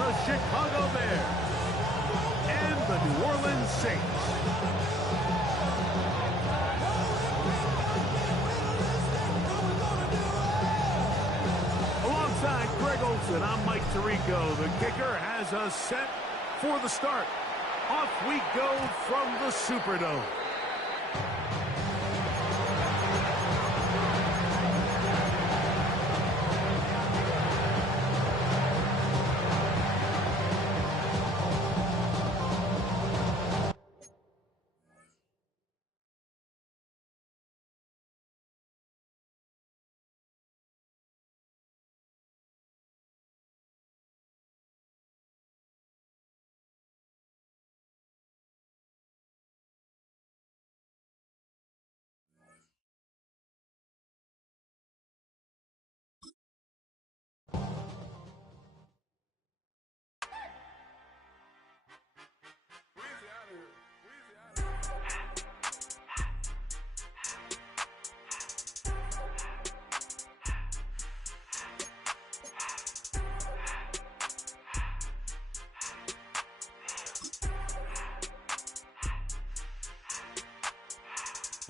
the Chicago Bears and the New Orleans Saints. Alongside Greg Olsen, I'm Mike Tirico. The kicker has us set for the start. Off we go from the Superdome.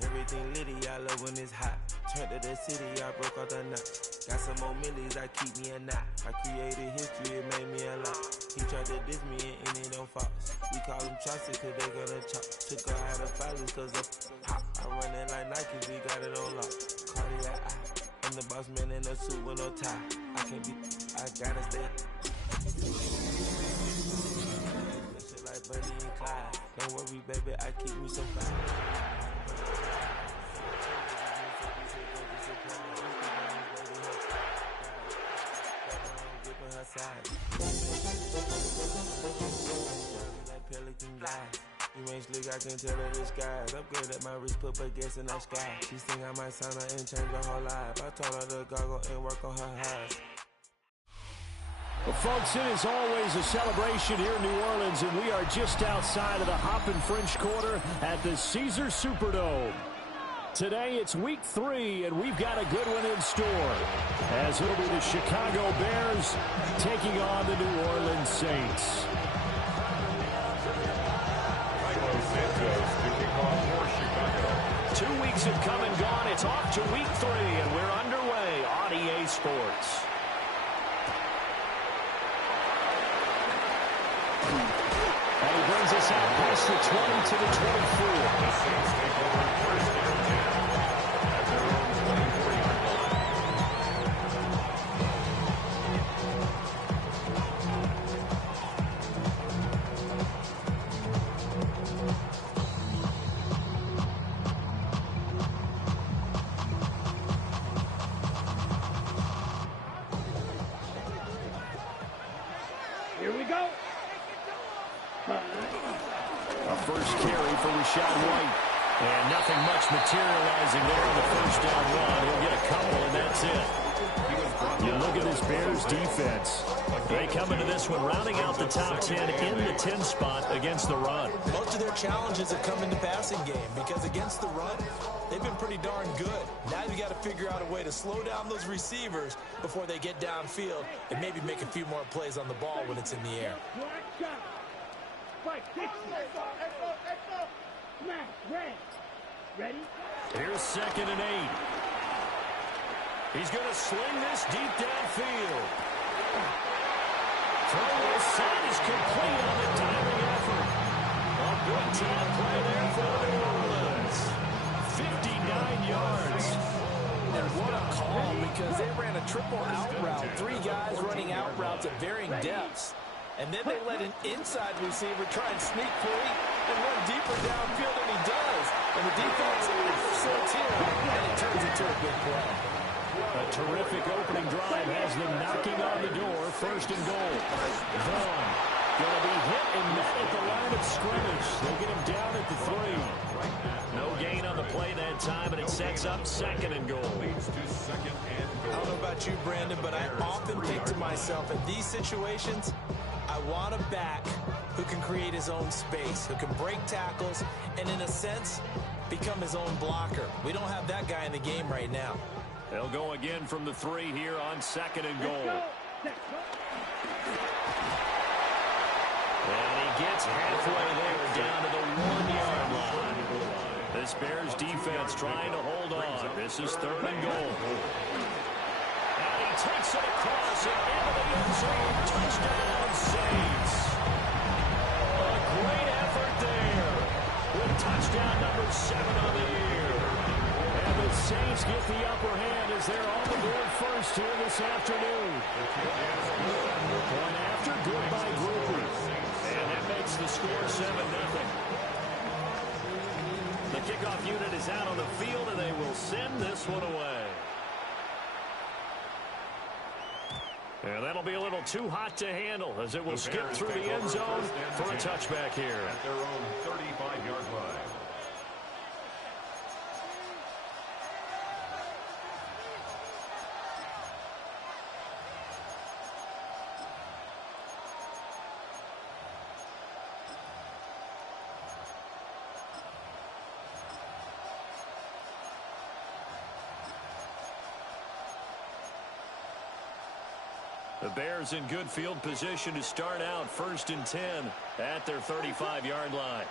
Everything litty, I love when it's hot. Turned to the city, I broke out the knot. Got some more millies, I keep me a knot. I created history, it made me a lot. He tried to diss me and it don't fall. We call them Chaucer cause they gonna chop. Took her out of filers cause of hop. I run it like Nike, we got it on lock. Cardiac eye. I'm the boss man in a suit with no tie. I can't be, I gotta stay. Shit like Buddy and Clyde. Don't worry, baby, I keep me some fire. You ain't slick, I can tell her the skies. Upgrade at my wrist, put baguettes in the sky. She think I might sign her and change her whole life. I told her to goggle and work on her eyes. Well, folks, it is always a celebration here in New Orleans, and we are just outside of the Hoppin' French Quarter at the Caesars Superdome. Today, it's week 3, and we've got a good one in store, as it'll be the Chicago Bears taking on the New Orleans Saints. 2 weeks have come and gone. It's off to week 3, and we're underway on EA Sports. And he brings us out past the 20 to the 24. The Saints take over first and 10 at their own 24-yard line. Here we go. A first carry for Rachaad White. And nothing much materializing there on the first down run. He'll get a couple, and that's it. You look at this Bears defense. They come into this one rounding out the top 10 in the 10 spot against the run. Most of their challenges have come in the passing game because against the run, they've been pretty darn good. Now you got to figure out a way to slow down those receivers before they get downfield and maybe make a few more plays on the ball when it's in the air. Ready? Here's 2nd and 8. He's going to sling this deep downfield. Throw set is complete on the diving effort. A big-time play there for New Orleans. 59 yards. And what a call, because they ran a triple out route. 3 guys running out routes at varying depths. And then they let an inside receiver try and sneak free and run deeper downfield, and he does. And the defense sorts here, and it turns into a big play. A terrific opening drive has them knocking on the door. 1st and goal. Vaughn going to be hit and met at the line of scrimmage. They'll get him down at the 3. No gain on the play that time, and it sets up 2nd and goal. I don't know about you, Brandon, but I often think to myself, in these situations, I want a back who can create his own space, who can break tackles, and in a sense, become his own blocker. We don't have that guy in the game right now. They'll go again from the 3 here on 2nd and goal. gets halfway there, down to the 1-yard line. This Bears defense trying to hold on. This is 3rd and goal. And he takes it across and into the end zone. Touchdown, Saints. A great effort there with touchdown number 7 on the year. And the Saints get the upper hand as they're on the board first here this afternoon. Point after, good by Grupe. And that makes the score 7-0. The kickoff unit is out on the field, and they will send this one away. And that'll be a little too hot to handle as it will skip through the end zone for a touchback here. At their own 35-yard line. The Bears in good field position to start out 1st and 10 at their 35-yard line.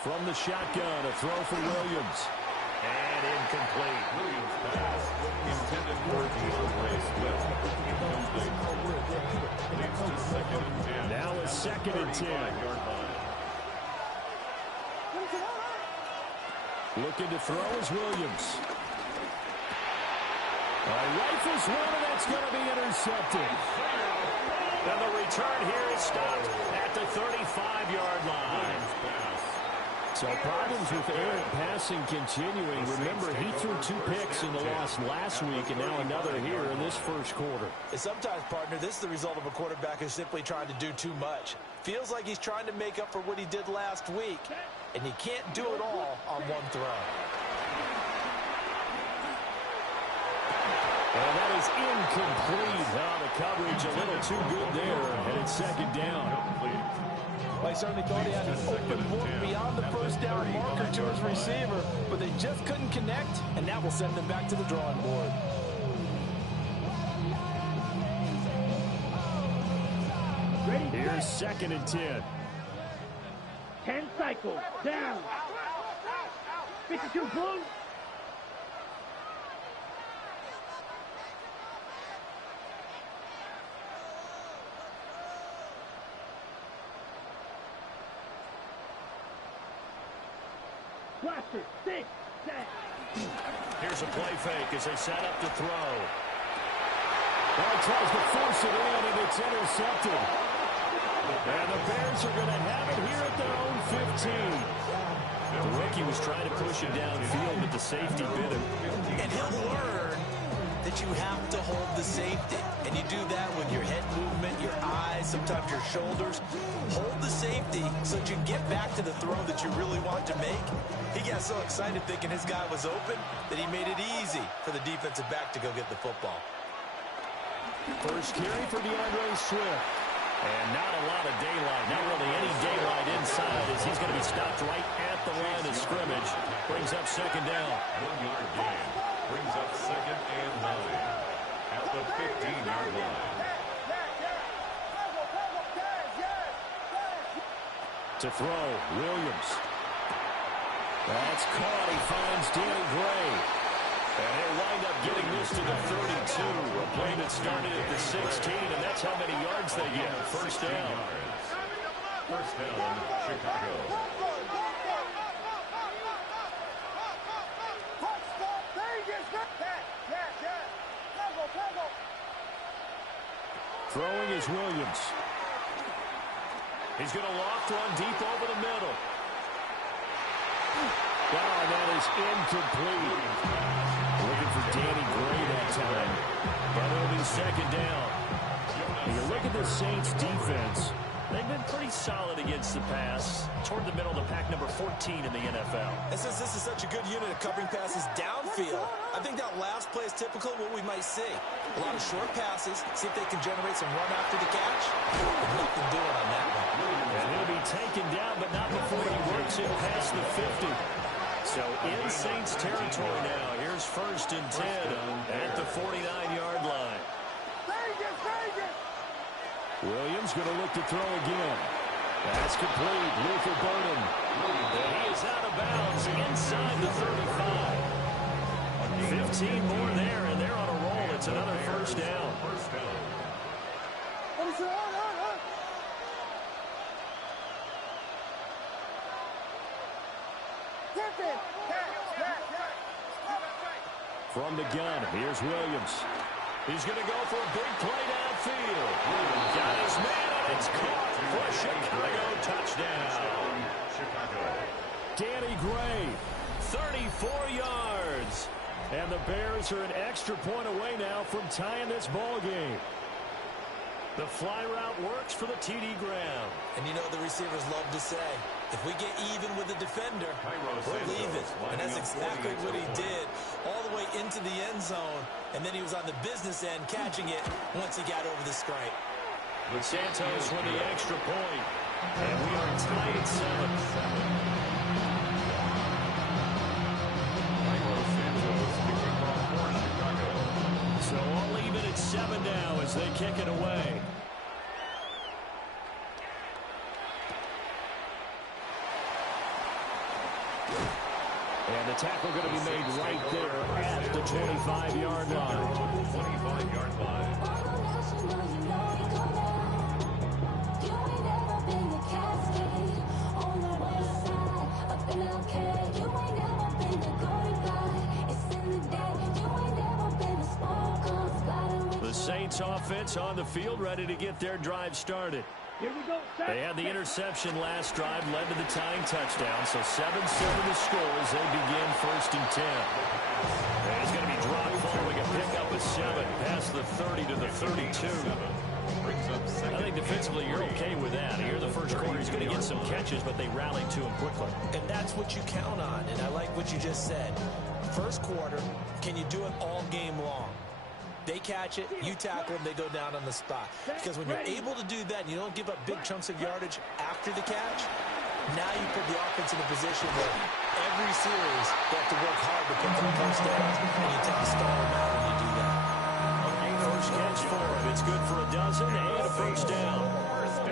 From the shotgun, a throw for Williams. And incomplete. Williams pass intended for DeAndre Swift. Incomplete. Leads to 2nd and 10. Now a 2nd and 10. Looking to throw is Williams. Rifles one, and that's going to be intercepted. And the return here is stopped at the 35-yard line. So problems with errant passing continuing. Remember, he threw 2 picks in the loss last week, and now another here in this first quarter. And sometimes, partner, this is the result of a quarterback who's simply trying to do too much. Feels like he's trying to make up for what he did last week, and he can't do it all on one throw. Well, that is incomplete. Oh, the coverage a little too good there, and it's 2nd down. Well, he certainly thought he had an open book beyond the 1st down marker to his receiver, but they just couldn't connect, and that will send them back to the drawing board. Here's 2nd and 10. 10 cycles, down. 52 blue. Blaster, 6, 7. Here's a play fake as they set up to throw. Well, he tries to force it in, and it's intercepted. And the Bears are going to have it here at their own 15. The rookie was trying to push him downfield, but the safety bit him. And he'll learn that you have to hold the safety. And you do that with your head movement, your eyes, sometimes your shoulders. Hold the safety so that you get back to the throw that you really want to make. He got so excited thinking his guy was open that he made it easy for the defensive back to go get the football. First carry for DeAndre Swift. And not a lot of daylight, not really any daylight inside as he's going to be stopped right at the line of scrimmage. Brings up 2nd down. 1-yard gain. Brings up 2nd and 9 at the 15-yard line. To throw, Williams. That's caught. He finds Danny Gray. And he'll wind up getting this to the 32. A play that started at the 16, and that's how many yards they get. 1st down. 1st down, Chicago. Throwing is Williams. He's going to loft one deep over the middle. Wow, that is incomplete. Looking for Danny Gray that time. But it'll be 2nd down. You look at the Saints defense. They've been pretty solid against the pass. Toward the middle of the pack, number 14 in the NFL. And since this is such a good unit of covering passes downfield, I think that last play is typical of what we might see. A lot of short passes, see if they can generate some run after the catch. Nothing doing on that one. And he'll be taken down, but not before he works it past the 50. So in Saints territory now. Here's 1st and 10 at the 49-yard line. Williams Williams going to look to throw again. That's complete. Luther Burden. He is out of bounds inside the 35. 15 more there, and they're on a roll. It's another first down. From the gun, here's Williams. He's going to go for a big play downfield. Got his man, and it's caught for a Chicago touchdown. Danny Gray, 34 yards. And the Bears are an extra point away now from tying this ball game. The fly route works for the TD Graham. And you know the receivers love to say, if we get even with the defender, we'll leave it. And that's exactly what he did all the way into the end zone. And then he was on the business end catching it once he got over the stripe. With Santos with the extra point. And we are tied at 7. So all even at 7 now as they kick it away. And the tackle going to be made right there at the 25-yard line. 25-yard line. The Saints offense on the field, ready to get their drive started. Here we go, They had the interception last drive, led to the tying touchdown, so 7-7 the score as they begin 1st and 10. And he's going to be dropped following a pickup of 7, past the 30 to the 32. I think defensively you're okay with that. Here in the first quarter he's going to get some catches, but they rallied to him quickly. And that's what you count on, and I like what you just said. First quarter, can you do it all game long? They catch it, you tackle them, they go down on the spot. Because when you're able to do that and you don't give up big chunks of yardage after the catch, now you put the offense in a position where every series they have to work hard to pick up first downs, and you tend to stall them out when you do that. First catch for him. It's good for a dozen and a first down.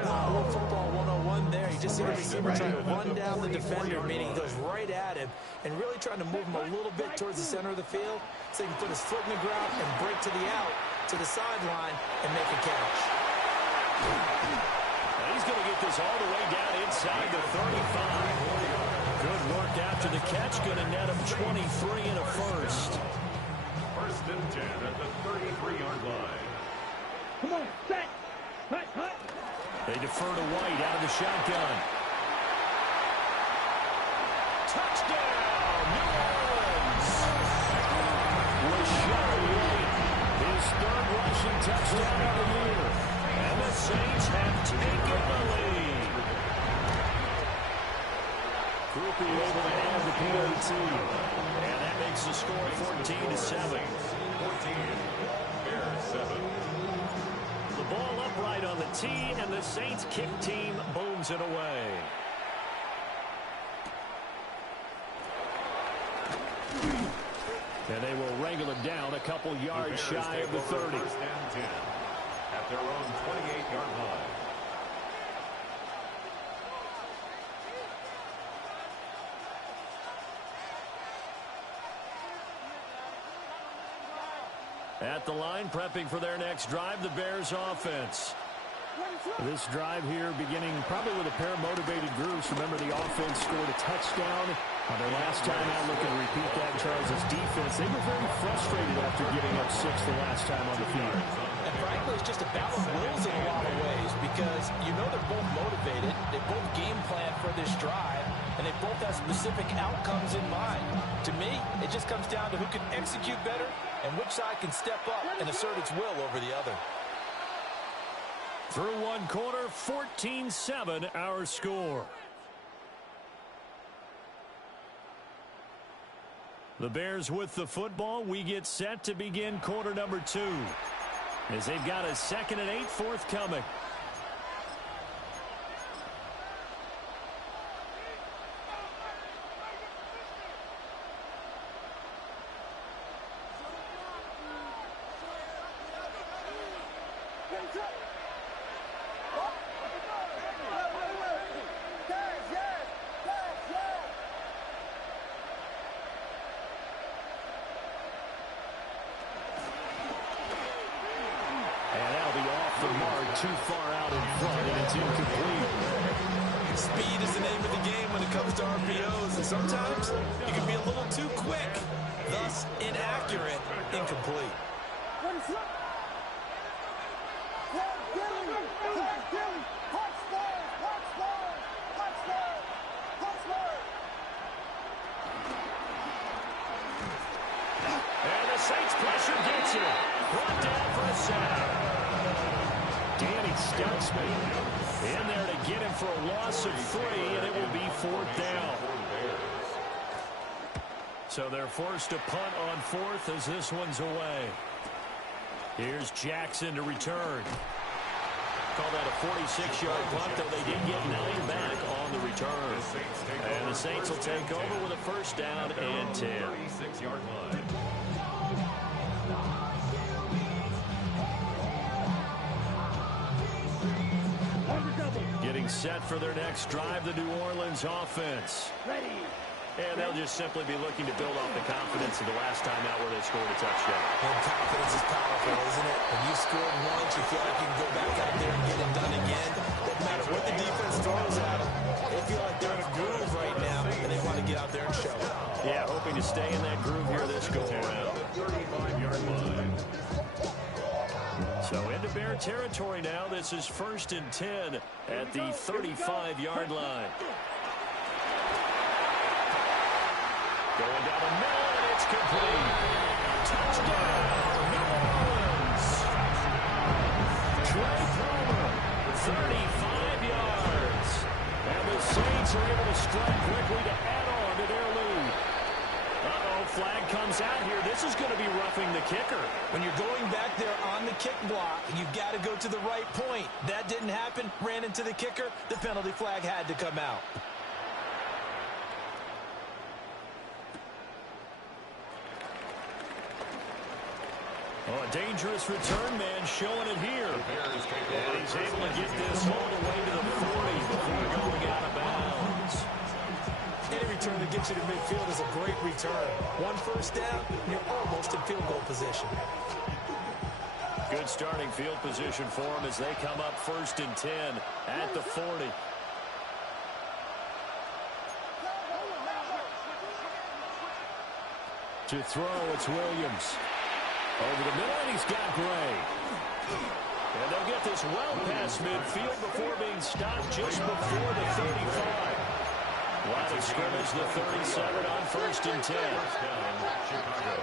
Old football 101 there. You just see the receiver trying to run down the defender, meaning he goes right at him and really trying to move him a little bit towards the center of the field so he can put his foot in the ground and break to the out, to the sideline, and make a catch. And he's going to get this all the way down inside the 35. Good work after the catch. Going to net him 23 and a first. 1st and 10 at the 33-yard line. Come on, set. Hut, hut. They defer to White out of the shotgun. Touchdown, New Orleans! Rashad White, his 3rd rushing touchdown of the year. And the Saints have taken the lead. Groupie able to add the PAT. And that makes the score 14-7. 14, Bears 7. The ball upright on the tee, and the Saints kick team booms it away. And they will wrangle him down a couple yards shy of the 30. 1st and 10 at their own 28-yard line. At the line, prepping for their next drive, the Bears offense. This drive here beginning probably with a pair of motivated groups. Remember, the offense scored a touchdown on their last time out. Looking to repeat that. Charles' defense, they were very frustrated after giving up 6 the last time on the field. And frankly, it's just a battle of wills in a lot of ways because you know they're both motivated. They both game plan for this drive, and they both have specific outcomes in mind. To me, it just comes down to who can execute better and which side can step up and assert its will over the other. Through one quarter, 14-7 our score. The Bears with the football. We get set to begin quarter number 2 as they've got a 2nd and 8 forthcoming. Too far out in front, and it's incomplete. Speed is the name of the game when it comes to RPOs, and sometimes you can be a little too quick, thus inaccurate, incomplete. And the Saints pressure gets it. Brought down for a sack. Danny Stutzman in there to get him for a loss of 3, and it will be 4th down. So they're forced to punt on 4th as this one's away. Here's Jackson to return. Call that a 46-yard punt, though they did get 9 back on the return. And the Saints will take over with a 1st down and 10. 36-yard line. Getting set for their next drive, the New Orleans offense. Ready. And they'll just simply be looking to build off the confidence of the last time out where they scored a touchdown. And confidence is powerful, isn't it? When you scored once, you feel like you can go back out there and get it done again. Doesn't matter what the defense throws at them. They feel like they're in a groove right now, and they want to get out there and show it. Yeah, hoping to stay in that groove here this go-around. 35-yard line. So into Bear territory now. This is 1st and 10 at the 35-yard line. Going down the middle, and it's complete. Touchdown, New Orleans. Trey Palmer, 35 yards. And the Saints are able to strike quickly to add on to their lead. Uh-oh, flag comes out here. This is going to be roughing the kicker. When you're going back there on the kick block, you've got to go to the right point. That didn't happen. Ran into the kicker. The penalty flag had to come out. Oh, a dangerous return man showing it here. And he's able to get this all the way to the 40 before going out of bounds. Any return that gets you to midfield is a great return. 1 first down, you're almost in field goal position. Good starting field position for them as they come up 1st and 10 at the 40. To throw, it's Williams. Over the middle, and he's got Gray. And they'll get this well past midfield before being stopped just before the 35. Line of scrimmage, the 37 on 1st and 10. Chicago.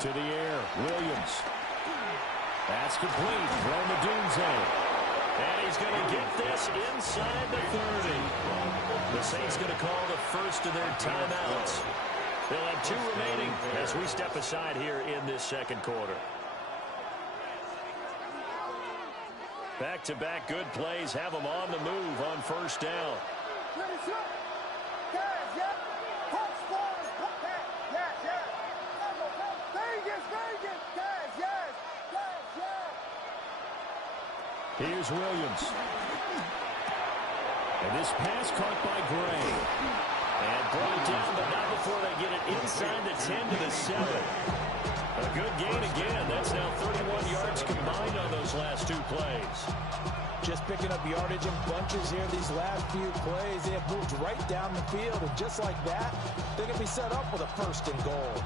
To the air, Williams. That's complete. Thrown to Dunze. And he's going to get this inside the 30. The Saints going to call the first of their timeouts. They'll have 2 remaining as we step aside here in this second quarter. Back-to-back good plays have them on the move on 1st down. Here's Williams. And this pass caught by Gray. And brought down, but not before they get it inside the 10 to the 7. A good gain again. That's now 31 yards combined on those last 2 plays. Just picking up yardage in bunches here these last few plays. They have moved right down the field, and just like that, they can be set up with a 1st and goal.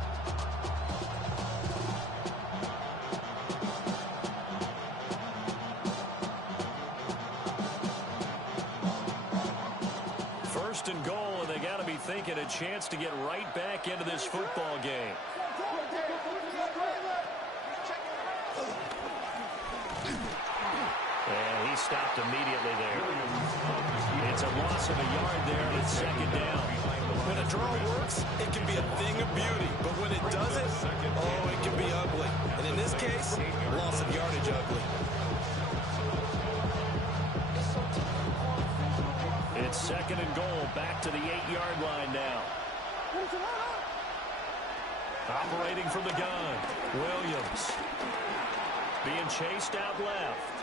And goal, and they got to be thinking a chance to get right back into this football game. And he stopped immediately there. It's a loss of a yard there, and it's 2nd down. When a draw works, it can be a thing of beauty, but when it doesn't, oh, it can be ugly. And in this case, loss of yardage ugly. It's 2nd and goal, back to the 8-yard line now. Operating from the gun, Williams. Being chased out left.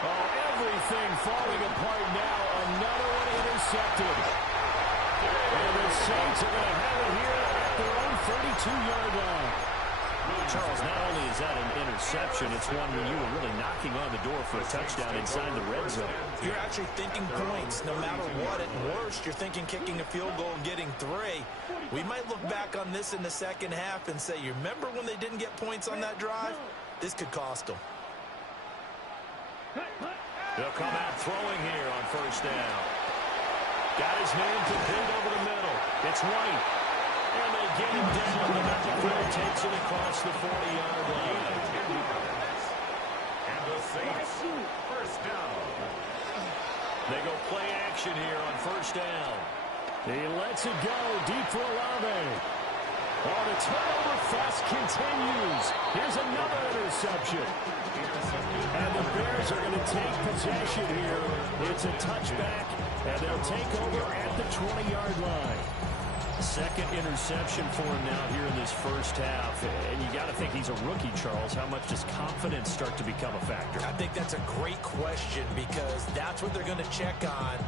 Oh, everything falling apart now. Another one intercepted. And the Saints are going to have it here at their own 32-yard line. Charles, not only is that an interception, it's one where you were really knocking on the door for a touchdown inside the red zone. You're actually thinking points. No matter what, at worst, you're thinking kicking a field goal and getting 3. We might look back on this in the second half and say, you remember when they didn't get points on that drive? This could cost them. They'll come out throwing here on first down. Got his man complete over the middle. It's White. And they get him down. The McIntyre takes it across the 40-yard line. And the Saints, first down. They go play action here on first down. He lets it go deep for Olave. Oh, the turnover fest continues. Here's another interception. And the Bears are going to take possession here. It's a touchback, and they'll take over at the 20-yard line. Second interception for him now here in this first half. And you got to think he's a rookie, Charles. How much does confidence start to become a factor? I think that's a great question because that's what they're going to check on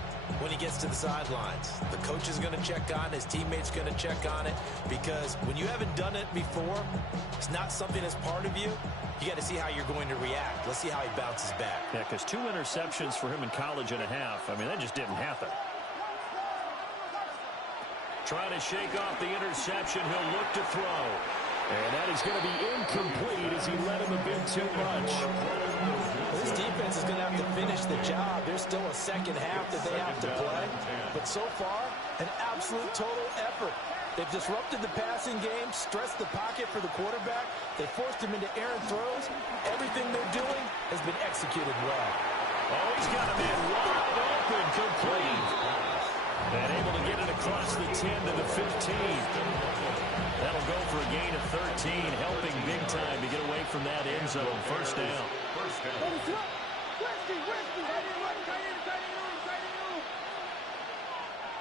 when he gets to the sidelines. The coach is going to check on, his teammates going to check on it, because when you haven't done it before, it's not something that's part of you. You got to see how you're going to react. Let's see how he bounces back. Yeah, because 2 interceptions for him in college and a half. I mean, that just didn't happen. Trying to shake off the interception. He'll look to throw. And that is going to be incomplete as he let him a bit too much. This defense is going to have to finish the job. There's still a second half that they have to play. But so far, an absolute total effort. They've disrupted the passing game, stressed the pocket for the quarterback. They forced him into errant throws. Everything they're doing has been executed well. Oh, he's got a man wide open, complete. And able to get it across the 10 to the 15. That'll go for a gain of 13, helping big time to get away from that end zone. First down.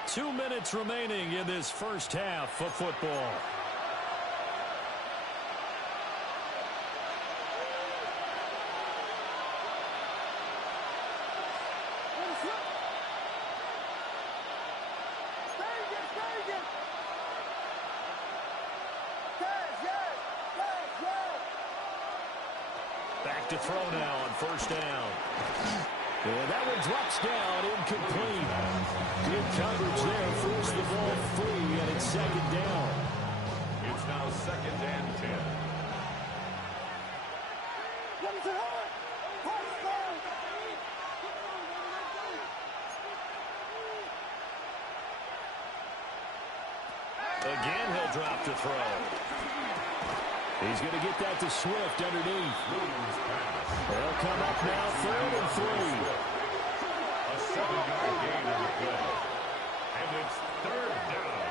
2 minutes remaining in this first half of football. Back to throw now on first down. And that one drops down, incomplete. Good coverage there, forced the ball free, and it's second down. It's now 2nd and 10. Again, he'll drop to throw. He's going to get that to Swift underneath. They'll come up now, 3rd and 3. A 7-yard gain on the play. And it's 3rd down.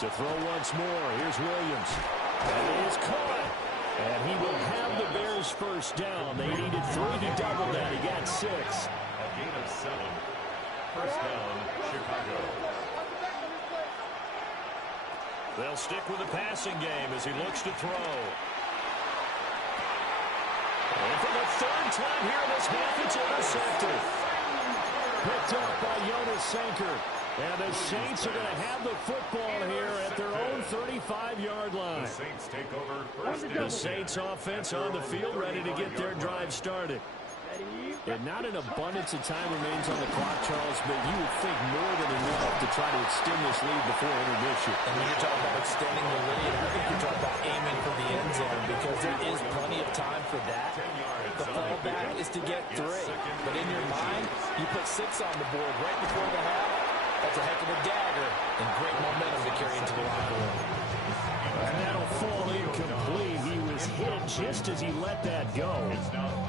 To throw once more, here's Williams. And it is caught. And he will have the Bears first down. They needed 3 to double that. He got 6. A gain of 7. First down, Chicago. They'll stick with the passing game as he looks to throw. And for the 3rd time here in this half, it's intercepted. Picked up by Jonas Sanker. And the Saints are going to have the football here at their own 35-yard line. The Saints take over first The down. Saints offense on the field, ready to get their drive started. And not an abundance of time remains on the clock, Charles, but you would think more than enough to try to extend this lead before intermission. And when you're talking about extending the lead, I think you're talking about aiming for the end zone because there is plenty of time for that. The fallback is to get 3. But in your mind, you put 6 on the board right before the half. That's a heck of a dagger and great momentum to carry into the locker room. And that'll fall incomplete. He was hit just as he let that go.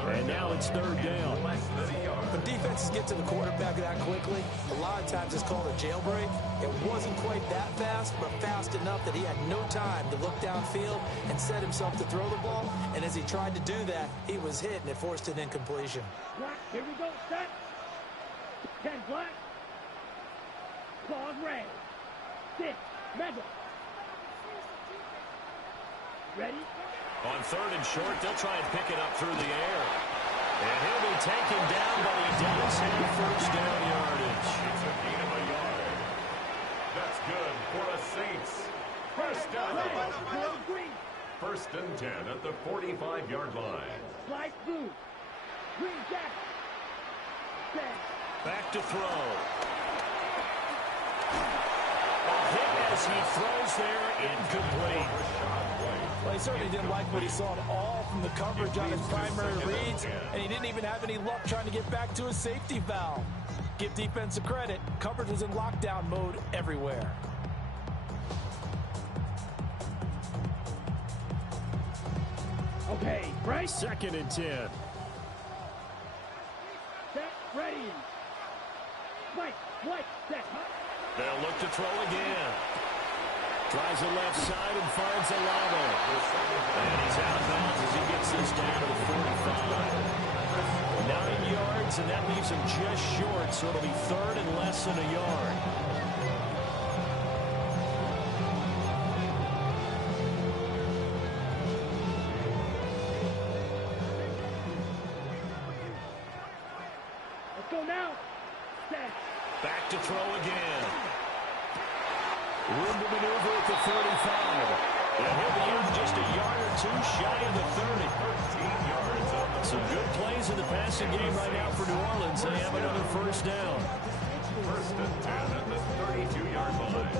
And now it's 3rd down. When defenses get to the quarterback that quickly, a lot of times it's called a jailbreak. It wasn't quite that fast, but fast enough that he had no time to look downfield and set himself to throw the ball. And as he tried to do that, he was hit and it forced an incompletion. Black, here we go, set. 10, black. Pause, red. Sit. Mega. Ready? On 3rd and short, they'll try and pick it up through the air. And he'll be taken down, but he does have first down yardage. It's a gain of a yard. That's good for the Saints. First down. Green. 1st and 10 at the 45-yard line. Light blue. Green jacket. Set. Back to throw. A hit as he throws there, incomplete. Well, he certainly didn't like what he saw at all from the coverage on his primary reads, and he didn't even have any luck trying to get back to his safety valve. Give defense a credit. Coverage was in lockdown mode everywhere. Okay, right. 2nd and 10. Set. Ready. Spike. White. Set. Hot. They'll look to throw again. Tries the left side and finds Olave. And he's out of bounds as he gets this down to the 45. 9 yards, and that leaves him just short, so it'll be 3rd and less than a yard. Let's go now. Set. Back to throw again. Room to maneuver at the 35. And he'll be in just a yard or two shy of the 30. 13 yards on the Some good plays in the passing game right now for New Orleans. They have another first down. 1st and 10 at the 32-yard line.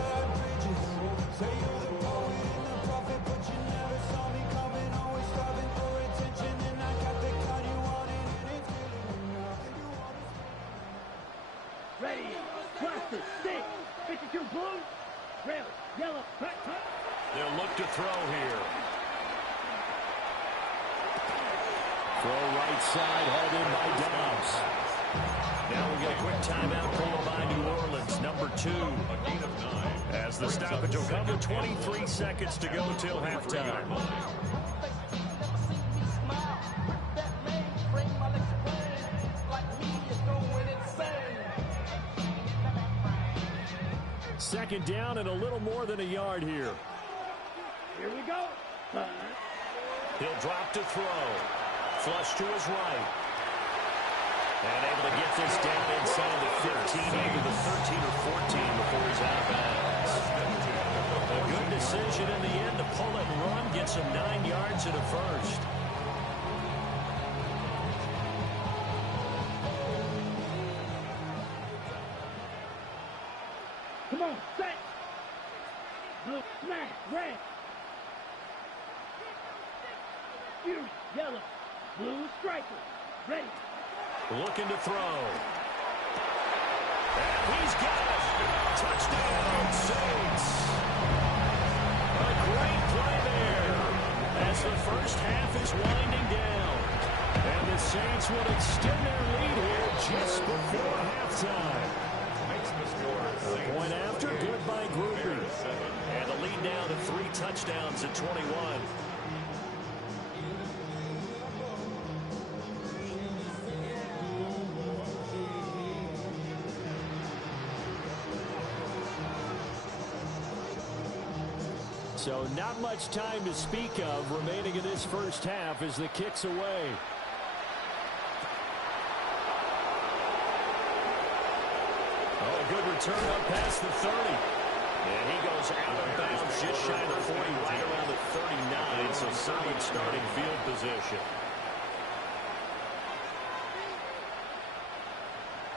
Ready. Cluster. Six. 52 blue. Rail. Yellow. Hut. Hut. They'll look to throw here. Throw right side, hauled in by Dobbs. Now we get a quick timeout called by New Orleans, number 2. A gain of 9. As the stoppage will come with 23 seconds to go till halftime. Second down and a little more than a yard here. Here we go. He'll drop to throw. Flush to his right. And able to get this down inside the 15, maybe the 13 or 14 before he's out of bounds. A good decision in the end to pull it and run, gets him 9 yards and a first. Come on. Set. Blue. Smash. Red. Fury. Yellow. Blue striker. Ready. Looking to throw. And he's got it. Touchdown, Saints. A great play there as the first half is winding down. And the Saints will extend their lead here just before halftime. Makes the score. A point after, good by Grupe. And the lead down to 3 touchdowns at 21. So not much time to speak of remaining in this first half as the kick's away. Oh, a good return up past the 30. And he goes out of bounds just shy of the 40, right around the 39. So solid starting field position.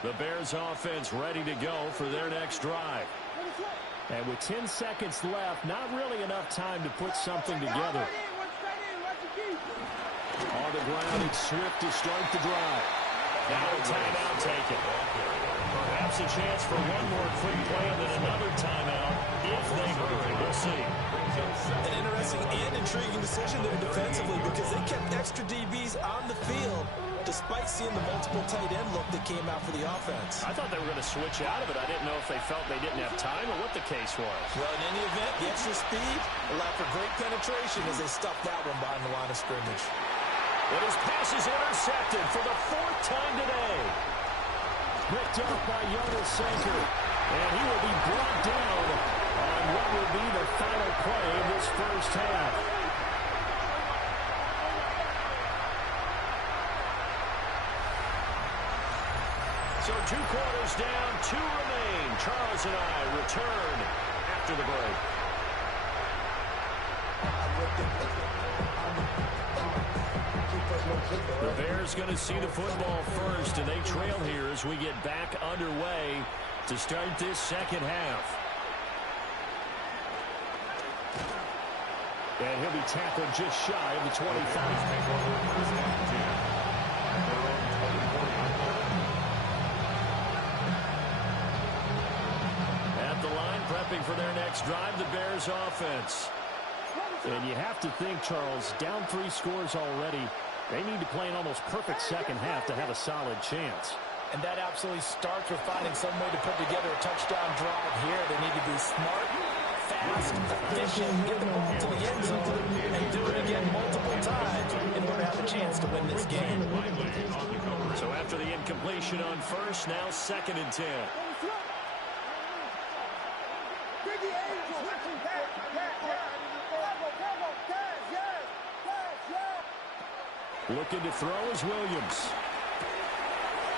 The Bears offense ready to go for their next drive. And with 10 seconds left, not really enough time to put something together. On the ground, it's Swift to start the drive. Now a timeout taken. Perhaps a chance for one more quick play and then another timeout if they hurry. We'll see. An interesting and intriguing decision there defensively because they kept extra DBs on the field despite seeing the multiple tight end look that came out for the offense. I thought they were going to switch out of it. I didn't know if they felt they didn't have time or what the case was. Well, in any event, the extra speed allowed for great penetration as they stuffed that one behind the line of scrimmage. But his pass is intercepted for the 4th time today. Picked up by Jonas Sanker. And he will be brought down on what will be the final play of this first half. So 2 quarters down, 2 remain. Charles and I return after the break. The Bears going to see the football first, and they trail here as we get back underway to start this second half. And he'll be tackled just shy of the 25. Prepping for their next drive, the Bears offense. And you have to think, Charles, down 3 scores already. They need to play an almost perfect second half to have a solid chance. And that absolutely starts with finding some way to put together a touchdown drive here. They need to be smart, fast, efficient, get the ball to the end zone, and do it again multiple times in order to have a chance to win this game. So after the incompletion on first, now 2nd and 10. Looking to throw is Williams.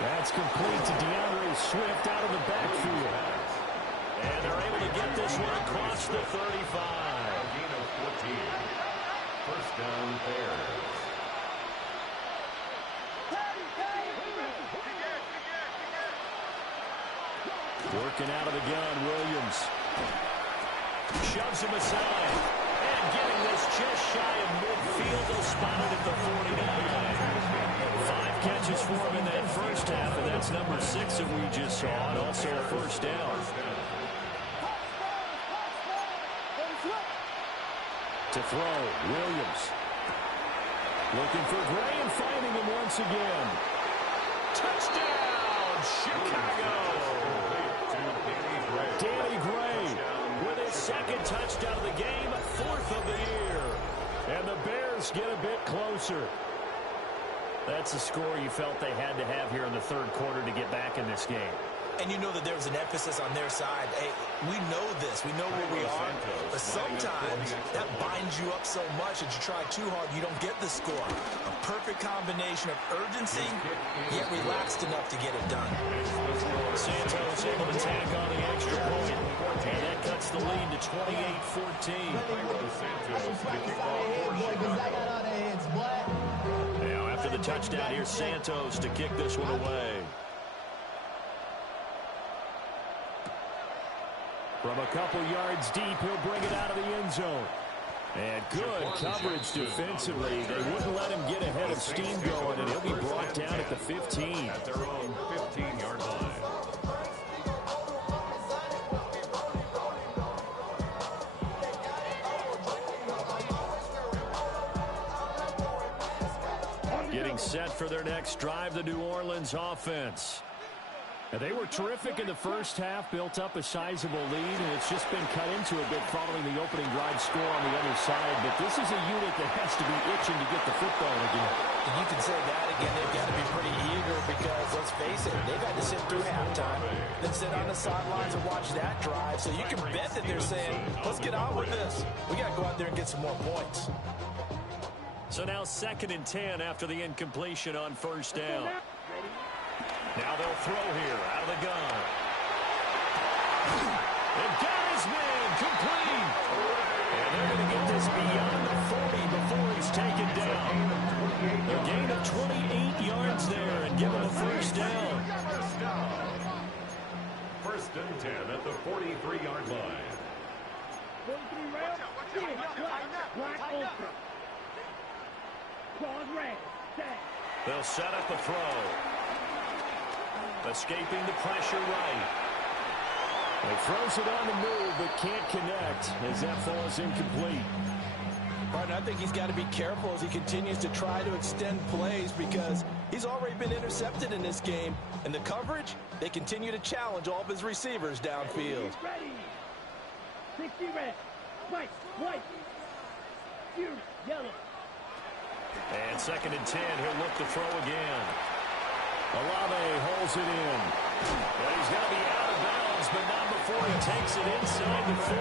That's complete to DeAndre Swift out of the backfield. And they're able to get this one across the 35. Gain of 14. First down, Bears. Working out of the gun, Williams. Shoves him aside. And getting this just shy of midfield. They'll spot it at the 49. 5 catches for him in that first half, and that's number 6 that we just saw, and also a first down. To throw, Williams. Looking for Gray and finding him once again. Touchdown, Chicago! Danny Gray with his 2nd touchdown of the game, 4th of the year. And the Bears get a bit closer. That's the score you felt they had to have here in the 3rd quarter to get back in this game. And you know that there was an emphasis on their side. Hey, we know this. We know where we are. But sometimes that binds you up so much that you try too hard, you don't get the score. A perfect combination of urgency, yet relaxed enough to get it done. Santos able to tack on the extra point. And that cuts the lead to 28-14. Now after the touchdown, here's Santos to kick this one away. From a couple yards deep, he'll bring it out of the end zone. And good coverage defensively. They wouldn't let him get ahead of steam going, and he'll be brought down at the 15. At their own 15-yard line. Getting set for their next drive, the New Orleans offense. Now, they were terrific in the first half, built up a sizable lead, and it's just been cut into a bit following the opening drive score on the other side. But this is a unit that has to be itching to get the football again. And you can say that again. They've got to be pretty eager because, let's face it, they've had to sit through halftime, then sit on the sidelines and watch that drive. So you can bet that they're saying, let's get on with this. We got to go out there and get some more points. So now 2nd and 10 after the incompletion on first down. Now they'll throw here out of the gun. And got his man complete. And they're going to get this beyond the 40 before he's taken down. A gain of 28 yards there and given a first down. First and 10 at the 43-yard line. 43 rounds. Black ultra. Claws red. They'll set up a throw. Escaping the pressure right. He throws it on the move, but can't connect as that falls incomplete. Martin, I think he's got to be careful as he continues to try to extend plays because he's already been intercepted in this game. And the coverage, they continue to challenge all of his receivers downfield. Ready. 60 red. White. Yellow. And 2nd and 10, he'll look to throw again. Olave holds it in. But he's going to be out of bounds, but not before he takes it inside the 40.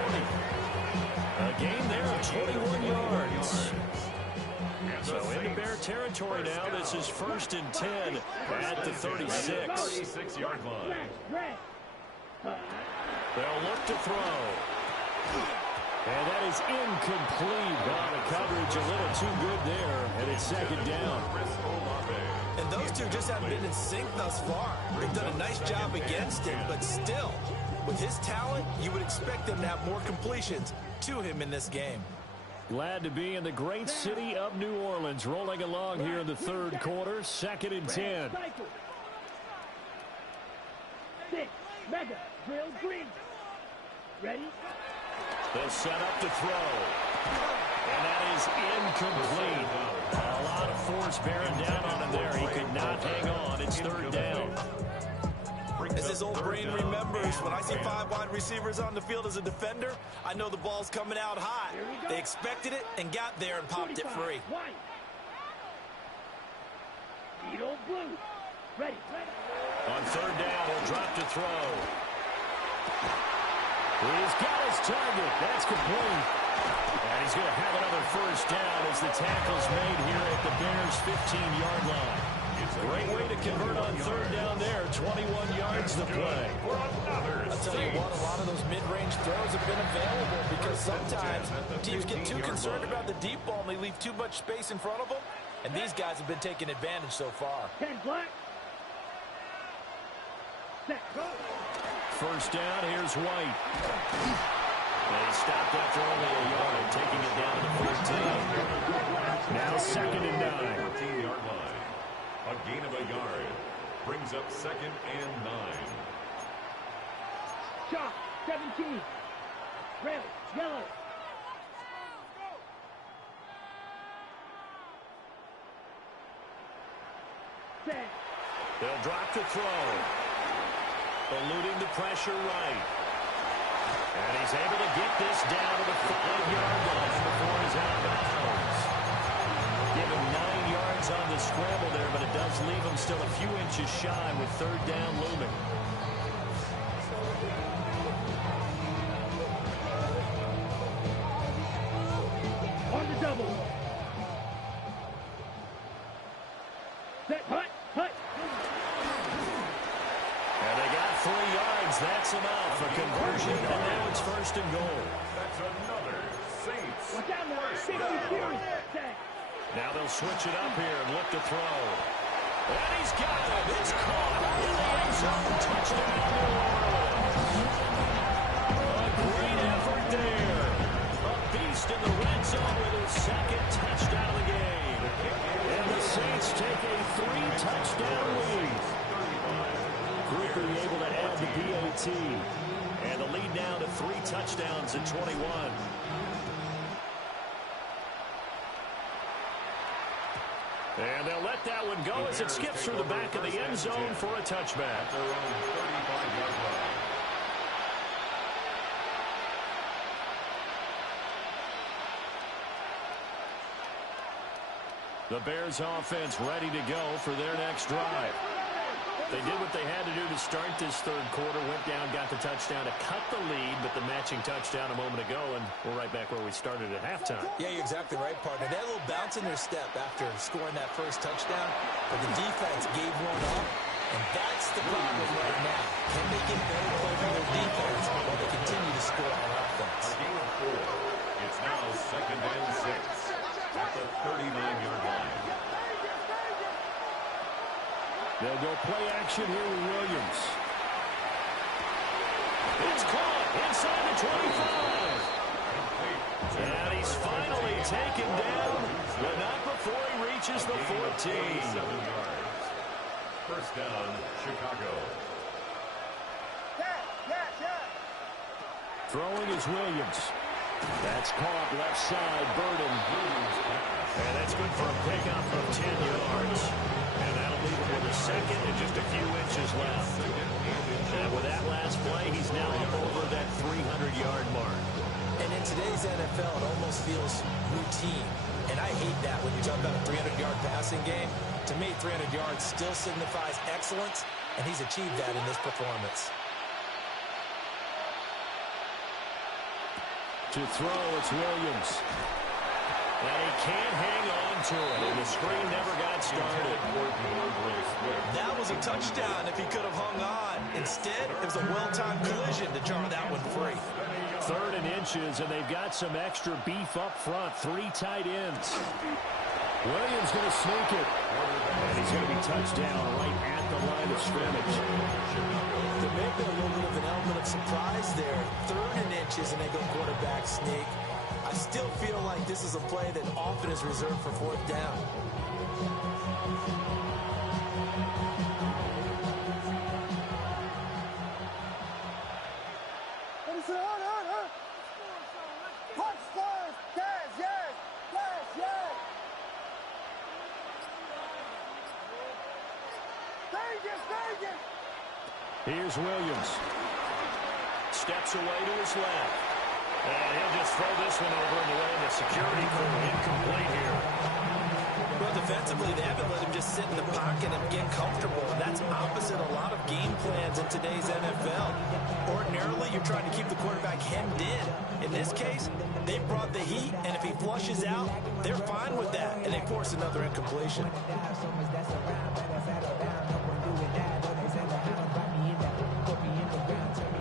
A gain there of 21 yards. So into Bear territory now. This is 1st and 10 at the 36. 36-yard line. They'll look to throw. And that is incomplete. The coverage a little too good there, and it's 2nd down. And those two just haven't been in sync thus far. They've done a nice job against him, but still, with his talent, you would expect them to have more completions to him in this game. Glad to be in the great city of New Orleans, rolling along here in the 3rd quarter, 2nd and 10. 6, mega, drill green. Ready? They'll set up to throw. And that is incomplete. A lot of force bearing down on him there. He could not hang on. It's 3rd down. As his old brain remembers, when I see 5 wide receivers on the field as a defender, I know the ball's coming out hot. They expected it and got there and popped it free. Beetle blue. Ready. On 3rd down, he'll drop to throw. He's got his target. That's complete. And he's going to have another 1st down as the tackle's made here at the Bears' 15-yard line. Great way to convert on 3rd down there. 21 yards to play. I'll tell you what, a lot of those mid-range throws have been available because sometimes teams get too concerned about the deep ball and they leave too much space in front of them. And these guys have been taking advantage so far. 10 black. Set, go. 1st down, here's White. And he stopped after only a yard, taking it down to the 14. Now 2nd and 9. 14-yard line. A gain of a yard. Brings up 2nd and 9. Shot, 17. Red, yellow. Set. They'll drop to throw. Eluding the pressure right. And he's able to get this down to the 5-yard line before he's out of bounds. Give him 9 yards on the scramble there, but it does leave him still a few inches shy with 3rd down looming. On the double. Set, hut. And they got 3 yards. That's enough. A conversion, and now it's 1st and goal. That's another Saints. Watch out now. 50 series. Set. Now they'll switch it up here and look to throw. And he's got it. It's caught in the end zone. Touchdown, New Orleans. A great effort there. A beast in the red zone with his 2nd touchdown of the game. And the Saints take a 3-touchdown lead. Gruper able to add the PAT. And the lead now to 3 touchdowns at 21. And they'll let that one go as it skips through the back of the end zone for a touchback. Their own 35-yard line. The Bears offense ready to go for their next drive. They did what they had to do to start this 3rd quarter, went down, got the touchdown to cut the lead, but the matching touchdown a moment ago, and we're right back where we started at halftime. Yeah, you're exactly right, partner. They had a little bounce in their step after scoring that 1st touchdown, but the defense gave one up, and that's the problem right now. Can they get better play from their defense while they continue to score on offense? A gain of 4. It's now 2nd and 6 at the 39-yard line. They'll go play action here with Williams. It's caught inside the 25. And he's finally taken down, but not before he reaches the 14. 7 yards. 1st down, Chicago. Throwing is Williams. That's caught left side, Burden. And that's good for a pickup of 10 yards. And that'll leave him with a 2nd and just a few inches left. And with that last play, he's now up over that 300-yard mark. And in today's NFL, it almost feels routine. And I hate that when you talk about a 300-yard passing game. To me, 300 yards still signifies excellence, and he's achieved that in this performance. To throw, it's Williams. And he can't hang on to it, and the screen never got started. That was a touchdown if he could have hung on. Instead, it was a well-timed collision to jar that one free. 3rd and inches, and they've got some extra beef up front. 3 tight ends. Williams going to sneak it. And he's going to be touched down right at the line of scrimmage. There may have been a little bit of an element of surprise there. 3rd and inches, and they go quarterback sneak. I still feel like this is a play that often is reserved for 4th down. Here's Williams. Steps away to his left. And he'll just throw this one over in the way of the security crew. Incomplete here. Well, defensively, they haven't let him just sit in the pocket and get comfortable. That's opposite a lot of game plans in today's NFL. Ordinarily, you're trying to keep the quarterback hemmed in. In this case, they brought the heat, and if he flushes out, they're fine with that, and they force another incompletion.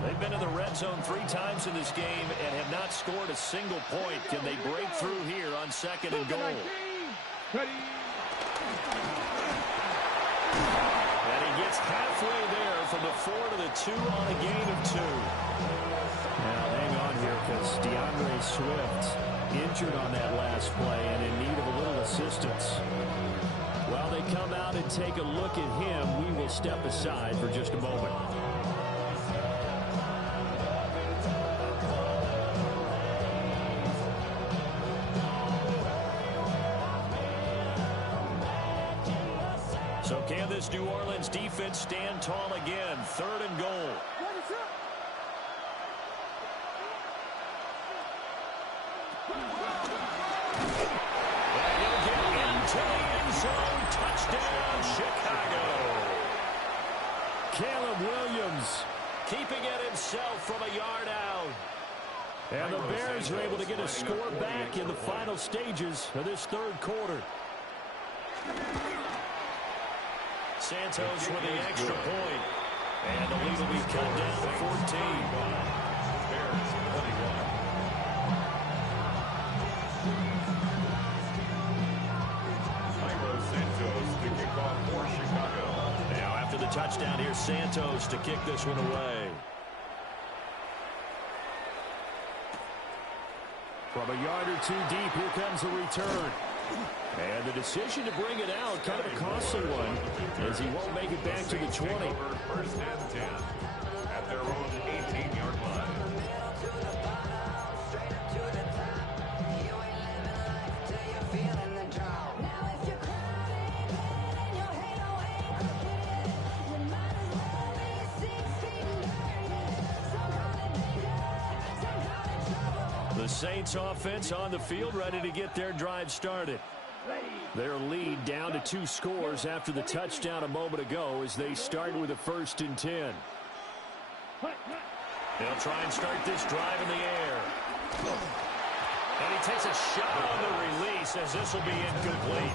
They've been in the red zone 3 times in this game and have not scored a single point. Can they break through here on 2nd and goal? And he gets halfway there from the 4 to the 2 on a gain of 2. Now hang on here because DeAndre Swift injured on that last play and in need of a little assistance. While they come out and take a look at him, we will step aside for just a moment. So can this New Orleans defense stand tall again? 3rd and goal. And he'll get into the end zone. Touchdown, Chicago. Caleb Williams keeping it himself from a yard out. And the Bears are able to get a score back in the final stages of this 3rd quarter. Santos with the extra point. And the lead will be cut down to 14. Santos to kick off for Chicago. Now after the touchdown, here's Santos to kick this one away. From a yard or 2 deep, here comes the return. And the decision to bring it out, kind of a costly one, as he won't make it back to the 20. 1st and 10 at their own 18-yard line. The Saints offense on the field, ready to get their drive started. Their lead down to 2 scores after the touchdown a moment ago as they start with a 1st and 10. They'll try and start this drive in the air. And he takes a shot on the release as this will be incomplete.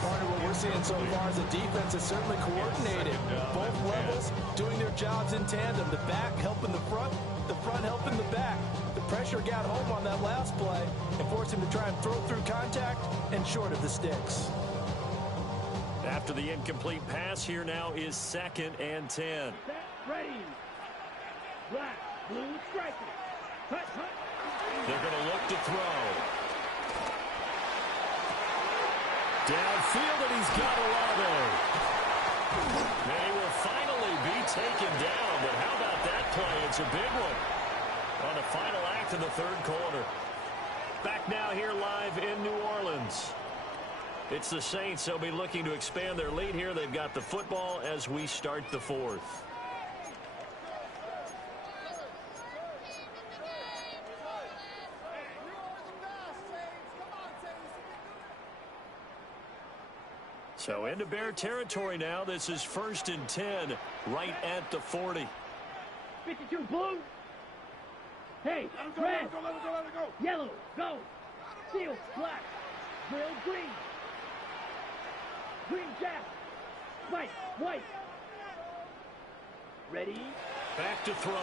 Part of what we're seeing so far is the defense is certainly coordinated. Both levels doing their jobs in tandem. The back helping the front helping the back. The pressure got home on that last play and forced him to try and throw through contact and short of the sticks. After the incomplete pass, here now is 2nd and 10. Ready. Black, blue, striker. Hut, hut. They're going to look to throw. Downfield, and he's got Olave. And he will finally be taken down, but how about that play? It's a big one on the final act of the 3rd quarter. Back now here live in New Orleans. It's the Saints. They'll be looking to expand their lead here. They've got the football as we start the 4th. So into Bear territory now. This is 1st and 10 right at the 40. 52 blue. Hey, red. Yellow, go. Steel, black. Grill, green. Green, jack. White, white. Ready? Back to throw.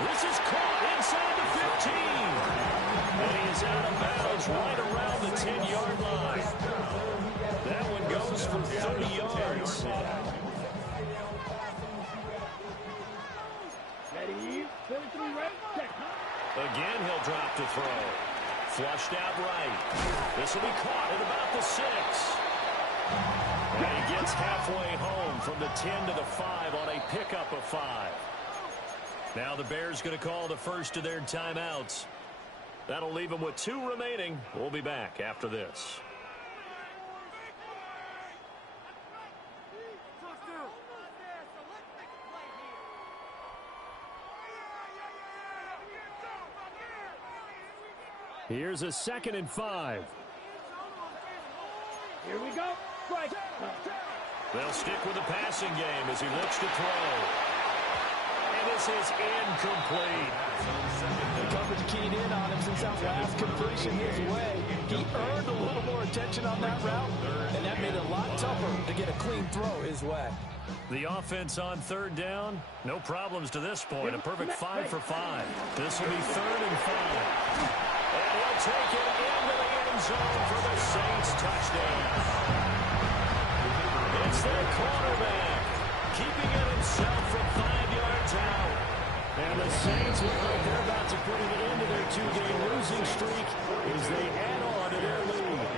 This is caught inside the 15. And he is out of bounds right around the 10-yard line. That one goes for 30 yards. Ready? 43 right. Check. Again, he'll drop to throw. Flushed out right. This will be caught at about the 6. And he gets halfway home from the 10 to the 5 on a pickup of 5. Now the Bears going to call the first of their timeouts. That'll leave them with 2 remaining. We'll be back after this. Here's a 2nd and 5. Here we go. Strike. They'll stick with the passing game as he looks to throw. And this is incomplete. The coverage keyed in on him since that last completion his way. He earned a little more attention on that route, and that made it a lot tougher to get a clean throw his way. The offense on 3rd down, no problems to this point. A perfect 5 for 5. This will be 3rd and 5. And he'll take it into the end zone for the Saints touchdown. It's their quarterback, keeping it himself from 5 yards out. And the Saints look like they're about to put an end to their 2-game losing streak as they add on to their lead.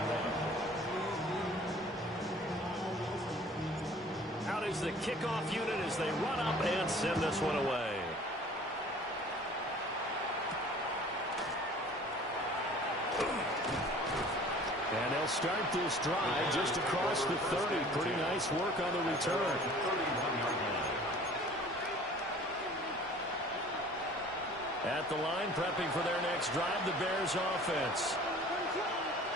Out is the kickoff unit as they run up and send this one away. And they'll start this drive just across the 30. Pretty nice work on the return. At the line, prepping for their next drive, the Bears offense.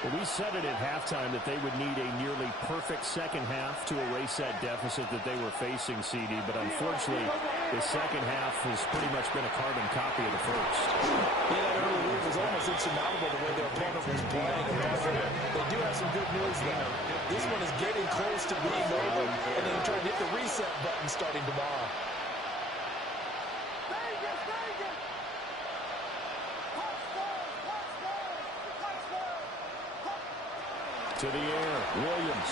Well, we said it at halftime that they would need a nearly perfect second half to erase that deficit that they were facing, CD. But unfortunately, the second half has pretty much been a carbon copy of the first. Yeah, that early lead was almost insurmountable the way their opponent was playing. They do have some good news, though. This one is getting close to being over, and then trying to hit the reset button starting tomorrow. To the air, Williams.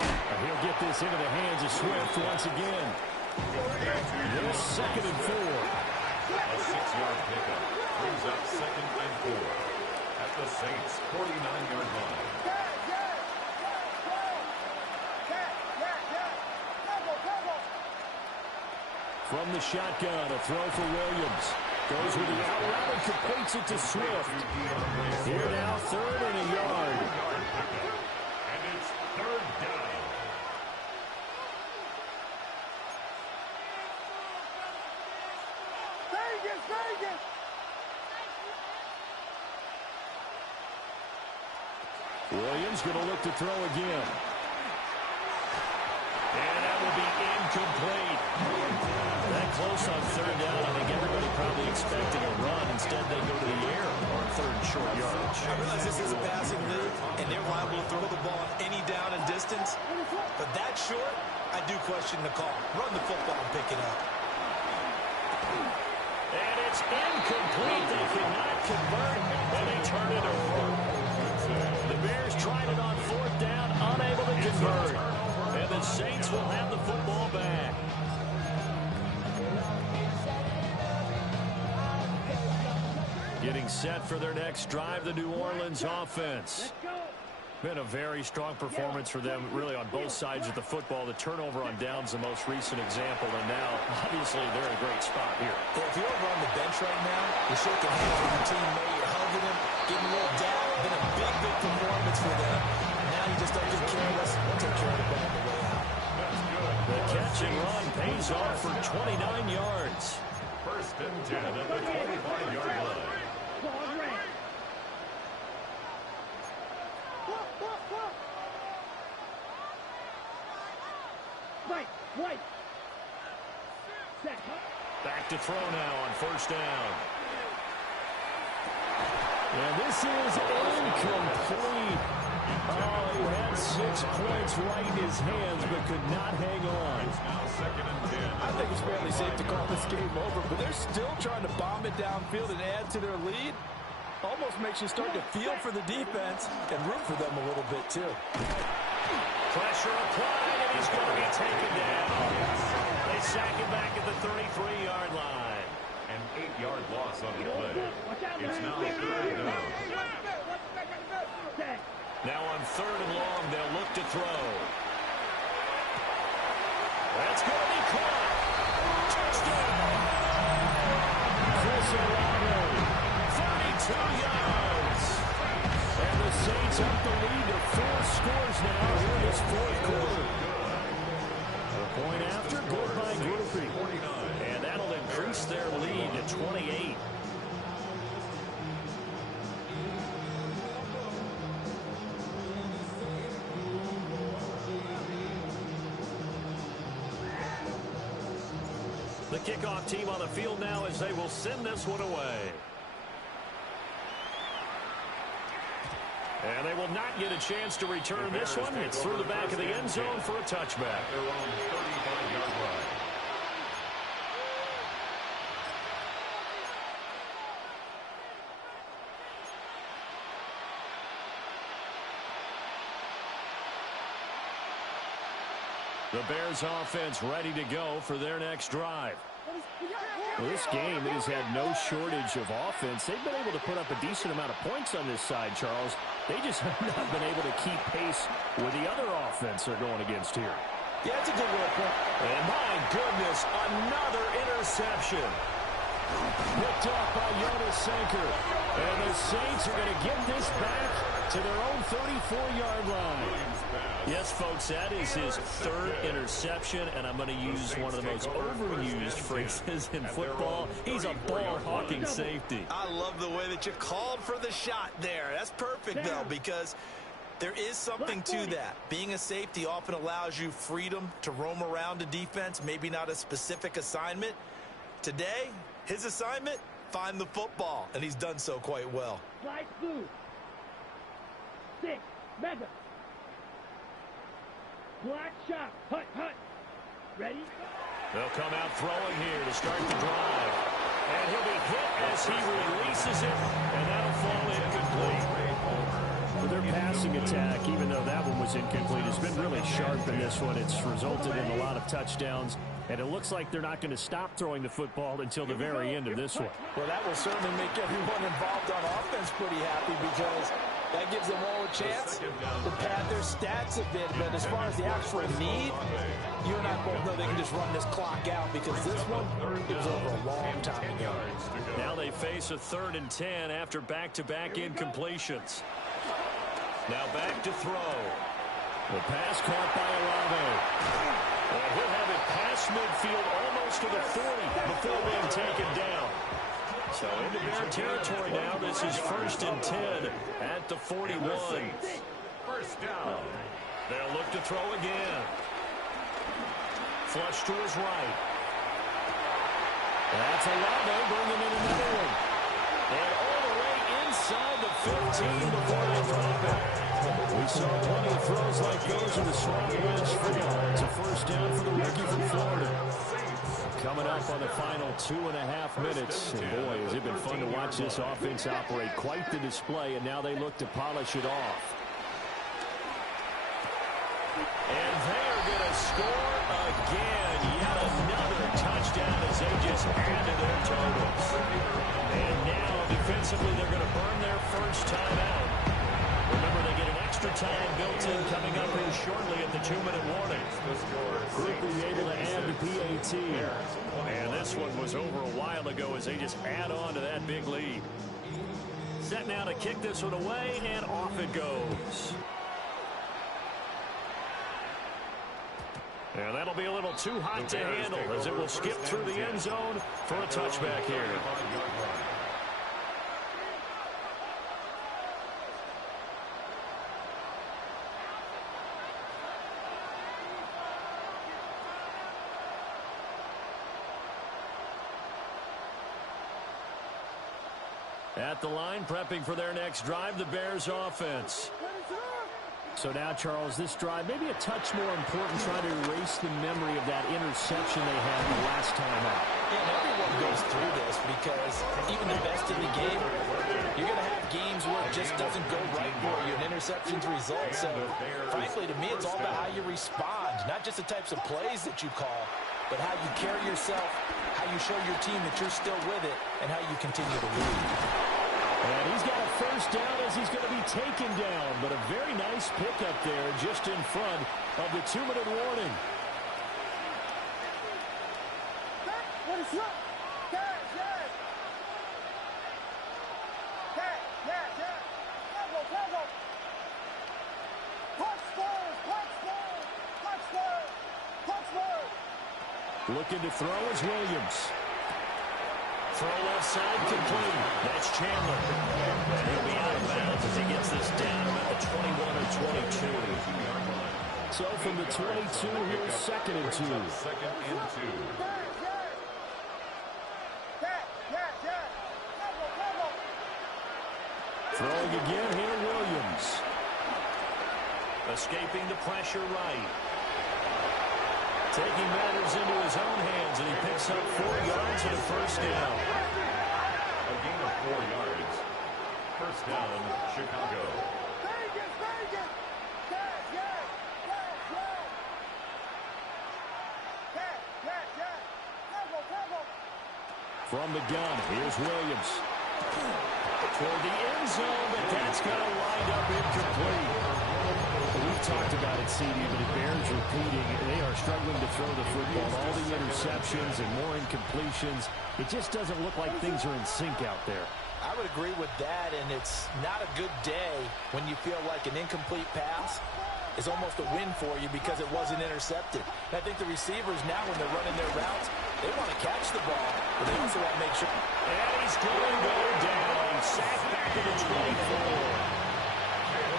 And he'll get this into the hands of Swift once again. This 2nd and 4. A 6-yard pickup brings up 2nd and 4 at the Saints' 49-yard line. From the shotgun, a throw for Williams. Goes with the out route and completes it to Swift. Here now, 3rd and a yard. And it's 3rd down. Vegas! Williams going to look to throw again. And that will be incomplete. That close on 3rd down. I think everybody probably expecting a run. Instead, they go to the air on 3rd and short yardage. I realize this is a passing league, and they're liable to throw the ball on any down and distance. But that short, I do question the call. Run the football and pick it up. And it's incomplete. They cannot convert, and they turn it over. The Bears tried it on 4th down, unable to convert. And the Saints will have the football back. Getting set for their next drive, the New Orleans offense. Been a very strong performance for them, really, on both sides of the football. The turnover on downs, the most recent example, and now, obviously, they're in a great spot here. If you're over on the bench right now, you're shaking hands with your teammate, you're hugging him, giving a little dab. Been a big, big performance for them. Now you just don't get careless. We'll take care of the ball on the way out. The catch and run pays off for 29 yards. 1st and 10 at the 25-yard line. Right, right. Set. Back to throw now on first down. And this is incomplete. Oh, he had 6 points right in his hands, but could not hang on. It's now 2nd and 10. I think it's fairly safe to call this game over, but they're still trying to bomb it downfield and add to their lead. Almost makes you start to feel for the defense and root for them a little bit, too. Pressure applied, and he's going to be taken down. They sack him back at the 33-yard line. An 8-yard loss on the play. It's now 3rd down. Now on 3rd and long, they'll look to throw. That's going to be caught. Touchdown. Chris Olave, 32 yards. And the Saints up the lead to 4 scores now here in this 4th quarter. A point after, good by Grupe. And that'll increase their lead to 28. The kickoff team on the field now as they will send this one away. And they will not get a chance to return this one. It's through the back of the end zone for a touchback. Their own 35-yard line. The Bears offense ready to go for their next drive. Well, this game has had no shortage of offense. They've been able to put up a decent amount of points on this side, Charles. They just have not been able to keep pace with the other offense they're going against here. Yeah, it's a good way to put it. And my goodness, another interception. Picked off by Jonas Sanker. And the Saints are going to get this back to their own 34-yard line. Yes, folks, that is his 3rd interception, and I'm going to use one of the most overused phrases in football. He's a ball-hawking safety. I love the way that you called for the shot there. That's perfect, though, because there is something to that. Being a safety often allows you freedom to roam around a defense, maybe not a specific assignment. Today, his assignment, find the football, and he's done so quite well. Slide through. 6. Mega. Black shot. Hut, hut. Ready? They'll come out throwing here to start the drive. And he'll be hit as he releases it, and that'll fall incomplete. Well, their passing attack, even though that one was incomplete, has been really sharp in this one. It's resulted in a lot of touchdowns, and it looks like they're not going to stop throwing the football until the very end of this one. Well, that will certainly make everyone involved on offense pretty happy because that gives them all a chance to pad their stats a bit. But as far as the actual need, you and I both know they can just run this clock out because this one, it was over a long time ago. Now they face a 3rd and 10 after back-to-back incompletions. Now back to throw. The pass caught by Olave. And he'll have it past midfield almost to the 40 before being taken down. So into Bear territory now. This is 1st and 10 at the 41. First down. They'll look to throw again. Flush to his right. That's Olave bringing in another one. And all the way inside the 15 before they drop it. We saw plenty of throws like those in the Swamp Wedge field. It's a first down for the rookie from Florida. Coming up on the final 2.5 minutes. And boy, has it been fun to watch this offense operate. Quite the display, and now they look to polish it off. And they're going to score again. Yet another touchdown as they just add to their totals. And now, defensively, they're going to burn their first time out. Remember, they get an extra time built in coming up here shortly at the 2-minute warning. Group will be able to add the PAT. And this one was over a while ago as they just add on to that big lead. Set now to kick this one away, and off it goes. And that'll be a little too hot to handle as it will skip through the end zone for a touchback here. At the line, prepping for their next drive, the Bears offense. So now, Charles, this drive, maybe a touch more important, trying to erase the memory of that interception they had the last time out. Yeah, and everyone goes through this because even the best in the game, you're going to have games where it just doesn't go right for you, and interceptions result. So, frankly, to me, it's all about how you respond, not just the types of plays that you call, but how you carry yourself, how you show your team that you're still with it, and how you continue to lead. And he's got a first down as he's going to be taken down, but a very nice pickup there just in front of the 2-minute warning. What is up? Looking to throw is Williams. Throw left side complete. That's Chandler. And he'll be out of bounds as he gets this down about the 21 or 22. So from the 22, here's 2nd and 2. 2nd and 2. Throwing again here, Williams. Escaping the pressure right. Taking matters into his own hands, and he picks up 4 yards and a first down. A gain of 4 yards. First down, Chicago. From the gun, here's Williams. Toward the end zone, but that's going to wind up incomplete. We've talked about it, CD, but it bears repeating. They are struggling to throw the football. All the interceptions and more incompletions. It just doesn't look like things are in sync out there. I would agree with that, and it's not a good day when you feel like an incomplete pass is almost a win for you because it wasn't intercepted. And I think the receivers now, when they're running their routes, they want to catch the ball, but they also want to make sure. And he's going to go down. Sacked back to the 24.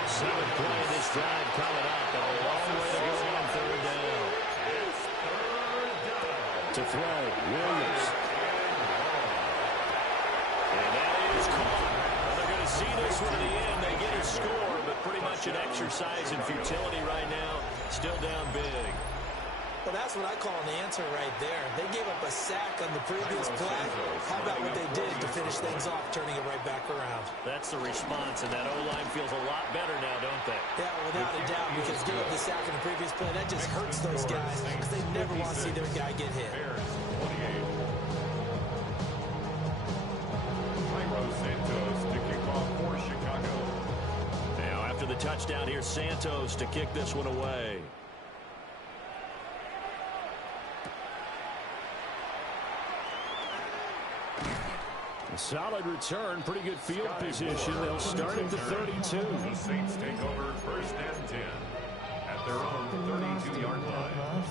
7th play of this drive coming up, and a long way to go on 3rd down. To throw, Williams. And that is caught. Well, they're going to see this one to the end. They get a score, but pretty much an exercise in futility right now. Still down big. Well, that's what I call an answer right there. They gave up a sack on the previous play. How about what they did to finish things off, turning it right back around? That's the response, and that O-line feels a lot better now, don't they? Yeah, without a doubt, because giving up the sack in the previous play, that just hurts those guys because they never want to see their guy get hit. Santos to kick off for Chicago. Now, after the touchdown, here's Santos to kick this one away. A solid return, pretty good field position. They'll start at the 32. The Saints take over 1st and 10 at their own 32-yard line.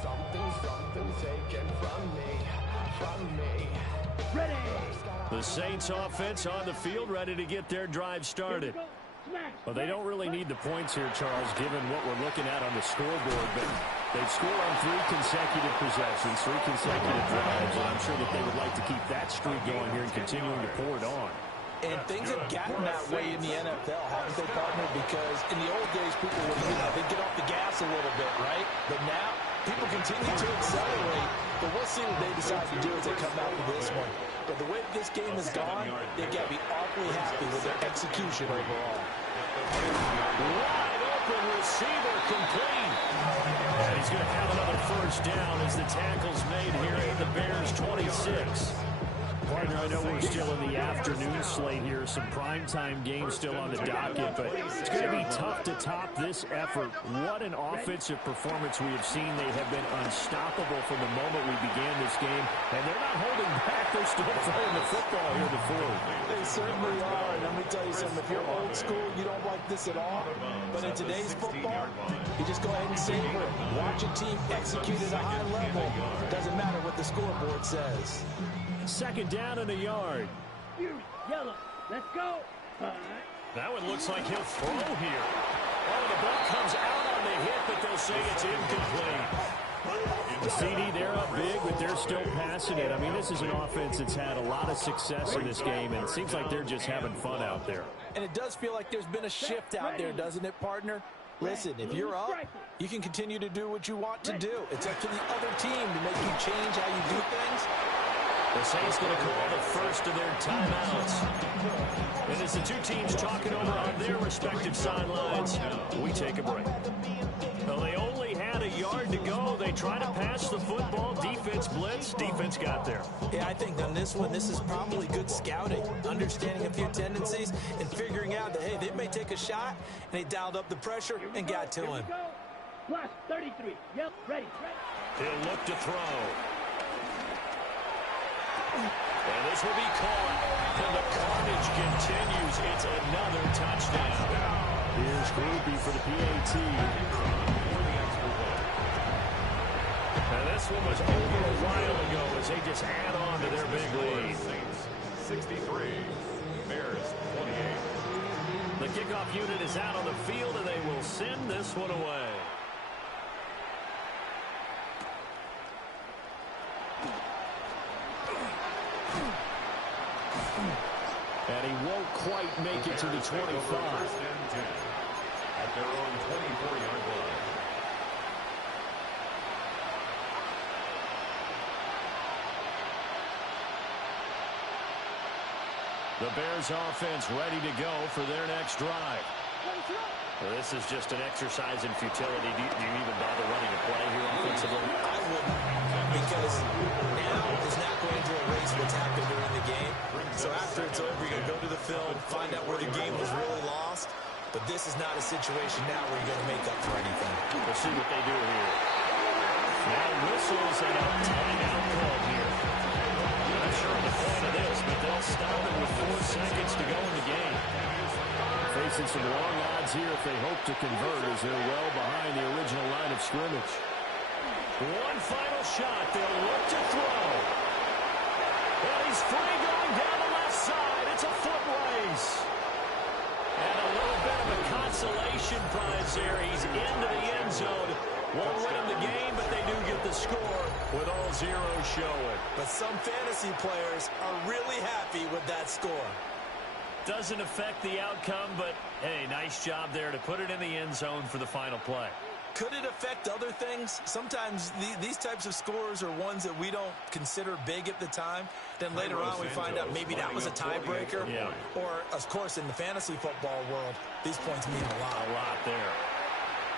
Something taken from me. Ready! The Saints offense on the field, ready to get their drive started. Well, they don't really need the points here, Charles, given what we're looking at on the scoreboard, but they've scored on 3 consecutive possessions, 3 consecutive drives, and I'm sure that they would like to keep that streak going here and continuing to pour it on. And things have gotten that way in the NFL, haven't they, partner? Because in the old days, people would, they'd get off the gas a little bit, right? But now, people continue to accelerate, but we'll see what they decide to do as they come out with this one. But the way this game has gone, they've got to be awfully happy with their execution overall. Wide open receiver complete. And he's going to have another first down as the tackle's made here at the Bears 26. Partner, I know we're still in the afternoon slate here. Some primetime games still on the docket, but it's going to be tough to top this effort. What an offensive performance we have seen. They have been unstoppable from the moment we began this game, and they're not holding back. They're still throwing the football here in the fourth. They certainly are, and let me tell you something. If you're old school, you don't like this at all. But in today's football, you just go ahead and savor it. Watch a team execute at a high level. Doesn't matter what the scoreboard says. 2nd down and a yard. You, yellow. Let's go. That one looks like he'll throw here. Oh, the ball comes out on the hit, but they'll say it's incomplete. The CD, they're up big, but they're still passing it. I mean, this is an offense that's had a lot of success in this game, and it seems like they're just having fun out there. And it does feel like there's been a shift out there, doesn't it, partner? Listen, if you're up, you can continue to do what you want to do. It's up to the other team to make you change how you do things. The Saints going to call the first of their timeouts. And as the two teams talking over on their respective sidelines, we take a break. Well, they only had a yard to go. They try to pass the football. Defense blitz. Defense got there. Yeah, I think on this one, this is probably good scouting, understanding a few tendencies, and figuring out that, hey, they may take a shot, and they dialed up the pressure and got to him. Plus 33. Yep, ready. He'll look to throw. And this will be caught. And the carnage continues. It's another touchdown. Here's Grupe for the PAT. And this one was over a while ago as they just add on to their big lead. 63, Bears 28. The kickoff unit is out on the field, and they will send this one away. And he won't quite make it to the 25. At their own 24-yard line. The Bears offense ready to go for their next drive. Well, this is just an exercise in futility. Do you even bother running a play here offensively? I wouldn't, because now is not going to erase what's happened during the game. So after it's over, you're going to go to the film, find out where the game was really lost. But this is not a situation now where you're going to make up for anything. We'll see what they do here. Now whistles and a timeout call here. Not sure of the point of this, but they'll stop it with 4 seconds to go in the game. Facing some long odds here if they hope to convert, as they're well behind the original line of scrimmage. One final shot. They'll look to throw. And he's free going down the left side. It's a foot race. And a little bit of a consolation prize there. He's into the end zone. Won't win him the game, but they do get the score with all zeros showing. But some fantasy players are really happy with that score. Doesn't affect the outcome, but, hey, nice job there to put it in the end zone for the final play. Could it affect other things? Sometimes these types of scores are ones that we don't consider big at the time. Then later on we find out maybe that was a tiebreaker. Yeah. Or, of course, in the fantasy football world, these points mean a lot. A lot there.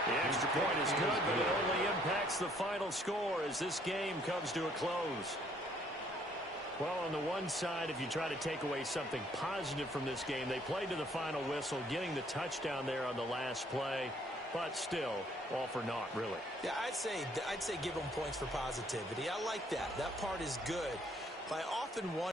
The extra point is good, but it only impacts the final score as this game comes to a close. Well, on the one side, if you try to take away something positive from this game, they played to the final whistle, getting the touchdown there on the last play. But still, all for naught, really. Yeah, I'd say give them points for positivity. I like that. That part is good. But I often wonder